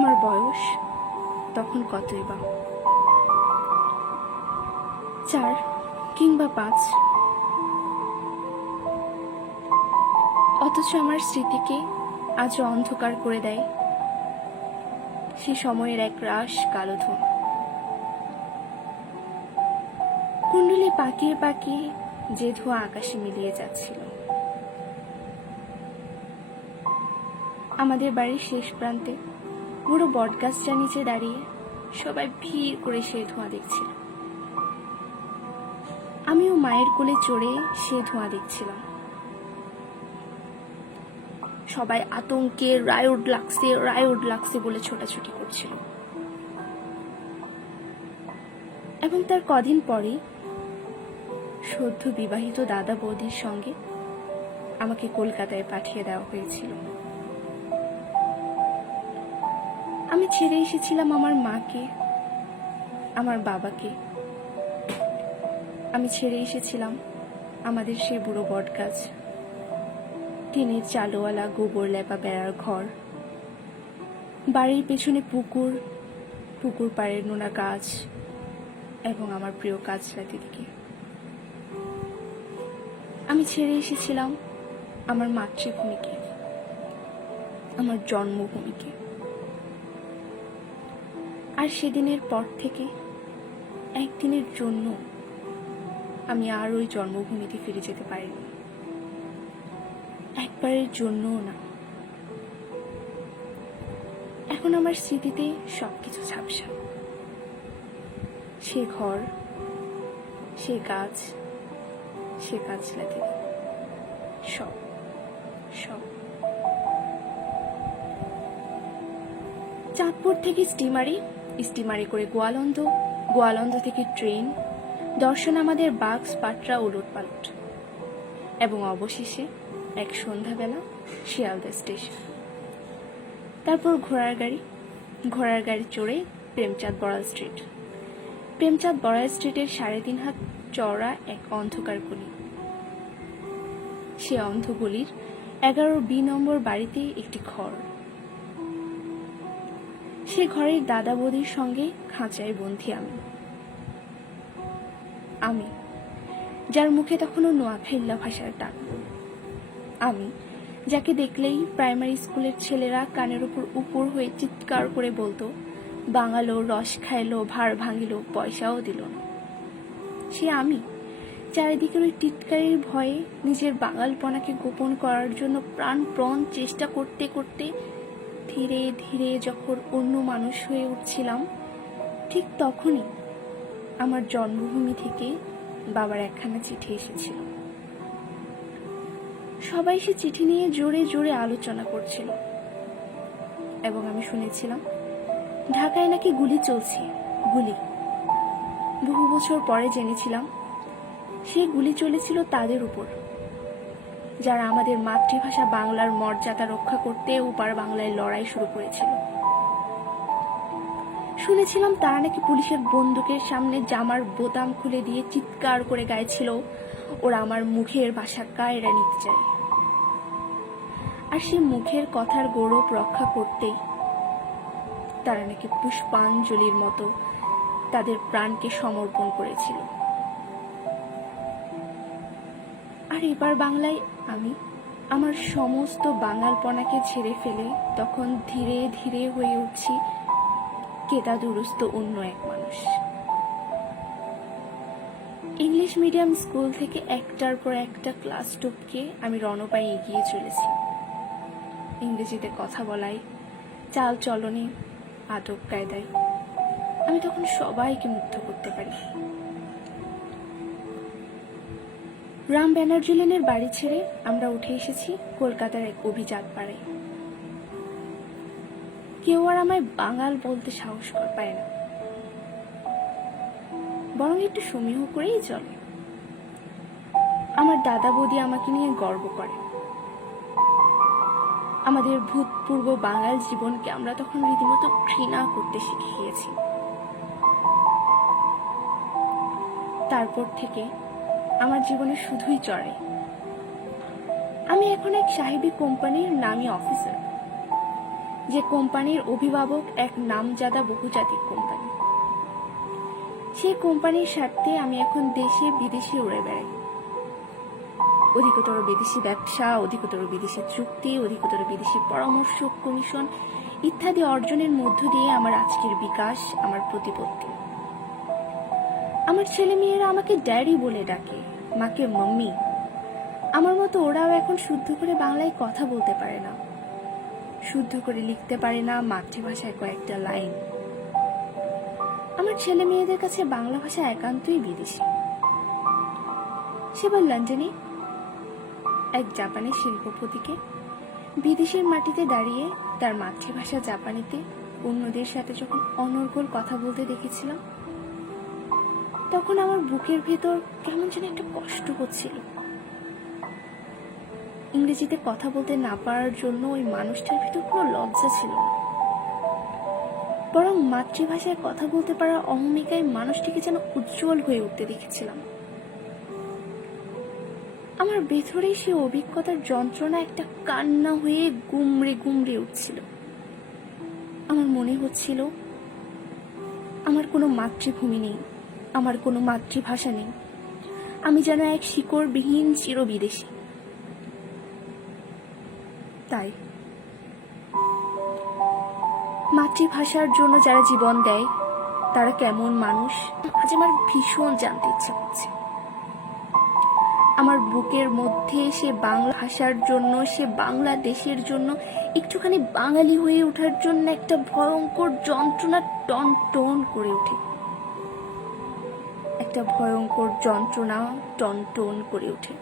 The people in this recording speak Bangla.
আমার বয়স তখন কতই বা, 4 কিংবা 5। অথচ আমার স্মৃতিকে আজও অন্ধকার করে দেয় সে সময়ের এক রাশ কালো ধোঁয়া। কুণ্ডলী পাকিয়ে পাকিয়ে যে ধোঁয়া আকাশে মিলিয়ে যাচ্ছিল। আমাদের বাড়ির শেষ প্রান্তে বুড়ো বটগাছটার নিচে দাঁড়িয়ে সবাই ভিড় করে সেই ধোঁয়া দেখছিল। আমিও মায়ের কোলে চড়ে সেই ধোঁয়া দেখছিলাম। সবাই আতঙ্কে রায়ট লাগছে বলে ছোটাছুটি করছিল। এবং তার কদিন পরেই সদ্য বিবাহিত দাদা বৌদির সঙ্গে আমাকে কলকাতায় পাঠিয়ে দেওয়া হয়েছিল। আমি ছেড়ে এসেছিলাম আমার মাকে, আমার বাবাকে। আমি ছেড়ে এসেছিলাম আমাদের সে বুড়ো বটগাছ, টিনের চালওয়ালা গোবর লেপা বেড়ার ঘর, বাড়ির পেছনে পুকুর, পুকুর পাড়ের নোনা গাছ এবং আমার প্রিয় কাজলা দিদিকে। আমি ছেড়ে এসেছিলাম আমার মাতৃভূমিকে, আমার জন্মভূমিকে। আর সেদিনের পর থেকে একদিনের জন্য আমি আর ওই জন্মভূমিতে ফিরে যেতে পারিনি, একবারের জন্যও না। এখন আমার স্মৃতিতে সবকিছু ঝাপসা। সে ঘর, সে গাছ, সে কাজলা দিদি, সব সব। চাঁদপুর থেকে স্টিমারে করে গোয়ালন্দ থেকে ট্রেন, দর্শন আমাদের বাক্স পাটরা ওলটপালট, এবং অবশেষে এক সন্ধ্যাবেলা শিয়ালদা স্টেশন। তারপর ঘোড়ার গাড়ি চড়ে প্রেমচাঁদ বড়াল স্ট্রিটের 3.5 হাত চওড়া এক অন্ধকার গলি। সে অন্ধ গলির 11B নম্বর বাড়িতে একটি ঘর। সে ঘরের দাদা বৌদির সঙ্গে খাঁচায় বন্দী আমি, যার মুখে তখনও নোয়াখাইল্লা ভাষার টান। আমি যাকে দেখলেই প্রাইমারি স্কুলের ছেলেরা কানের উপর হয়ে চিৎকার করে বলতো, বাঙালো, রস খাইলো, ভাড় ভাঙিল, পয়সাও দিল না। সে আমি, চারিদিকের ওই টিটকারির ভয়ে নিজের বাঙালপনাকে গোপন করার জন্য প্রাণপণ চেষ্টা করতে করতে ধীরে ধীরে যখন অন্য মানুষ হয়ে উঠছিলাম, ঠিক তখনই আমার জন্মভূমি থেকে বাবার একখানা চিঠি এসেছিল। সবাই সে চিঠি নিয়ে জোরে জোরে আলোচনা করছিল এবং আমি শুনেছিলাম ঢাকায় নাকি গুলি চলছে। বহু বছর পরে জেনেছিলাম সে গুলি চলেছিল তাদের উপর, যারা আমাদের মাতৃভাষা বাংলার মর্যাদা রক্ষা করতে ওপার বাংলায় লড়াই শুরু করেছিল। শুনেছিলাম তারা নাকি পুলিশের বন্দুকের সামনে জামার বোতাম খুলে দিয়ে চিৎকার করে গাইছিল, ওরা আমার মুখের ভাষা কায়রা নিতে চায়। আর সে মুখের কথার গৌরব রক্ষা করতেই তারা নাকি পুষ্পাঞ্জলির মতো তাদের প্রাণকে সমর্পণ করেছিল। আর এবার বাংলায় আমি আমার সমস্ত বাঙালপনাকে ছেড়ে ফেলে তখন ধীরে ধীরে হয়ে উঠছি কেতাদুরস্ত অন্য এক মানুষ। ইংলিশ মিডিয়াম স্কুল থেকে একটার পর একটা ক্লাস টপকে আমি রণপায়ে এগিয়ে চলেছি। ইংরেজিতে কথা বলাই, চাল চলনে, আদব কায়দায় আমি তখন সবাইকে মুগ্ধ করতে পারি। রাম ব্যানার্জি লেনের বাড়ি ছেড়ে আমরা উঠে এসেছি কলকাতার এক অভিজাত পাড়ায়। কেউ আর আমায় বাঙাল বলতে সাহস পায় না, বরং একটু সমীহ করেই চলে। আমার দাদা বৌদি আমাকে নিয়ে গর্ব করে। আমাদের ভূতপূর্ব বাঙাল জীবনকে আমরা তখন রীতিমতো ঘৃণা করতে শিখে গিয়েছি। তারপর থেকে আমার জীবনে শুধুই চড়ে। আমি এখন এক সাহেবী কোম্পানির নামী অফিসার, যে কোম্পানির অভিভাবক এক নামজাদা বহুজাতিক কোম্পানি। সেই কোম্পানির স্বার্থে আমি এখন দেশে বিদেশে উড়ে বেড়াই। অধিকতর বিদেশি ব্যবসা, অধিকতর বিদেশি চুক্তি, অধিকতর বিদেশি পরামর্শ, কমিশন ইত্যাদি অর্জনের মধ্য দিয়ে আমার আজকের বিকাশ, আমার প্রতিপত্তি। আমার ছেলে মেয়েরা আমাকে ড্যাডি বলে ডাকে, মাকে মাম্মি। আমার মতো ওরাও এখন শুদ্ধ করে বাংলায় কথা বলতে পারে না, শুদ্ধ করে লিখতে পারে না মাতৃভাষায় কয়েকটা লাইন। আমার ছেলে মেয়েদের কাছে বাংলা ভাষা একান্তই বিদেশি। সেবার লন্ডনে এক জাপানি শিল্পপতিকে বিদেশের মাটিতে দাঁড়িয়ে তার মাতৃভাষা জাপানিতে অন্যদের সাথে যখন অনর্গল কথা বলতে দেখেছিলাম, তখন আমার বুকের ভেতর কেমন যেন একটা কষ্ট হচ্ছিল। ইংরেজিতে কথা বলতে না পারার জন্য ওই মানুষটার ভেতর কোনো লজ্জা ছিল না, বরং মাতৃভাষায় কথা বলতে পারার অহমিকায় মানুষটিকে যেন উজ্জ্বল হয়ে উঠতে দেখেছিলাম। আমার ভেতরে সে অভিজ্ঞতার যন্ত্রণা একটা কান্না হয়ে গুমড়ে গুমড়ে উঠছিল। আমার মনে হচ্ছিল আমার কোনো মাতৃভূমি নেই, আমার কোনো মাতৃভাষা নেই, আমি যেন এক শিকড়বিহীন চিরবিদেশী। তাই মাতৃভাষার জন্য যারা জীবন দেয় তারা কেমন মানুষ আজ আমার ভীষণ জানতে ইচ্ছা করছে। আমার বুকের মধ্যে সে বাংলা ভাষার জন্য, সে বাংলাদেশের জন্য, একটুখানি বাঙালি হয়ে ওঠার জন্য একটা ভয়ঙ্কর যন্ত্রণা টন টন করে ওঠে, একটা ভয়ঙ্কর যন্ত্রণা টন টন করে ওঠে।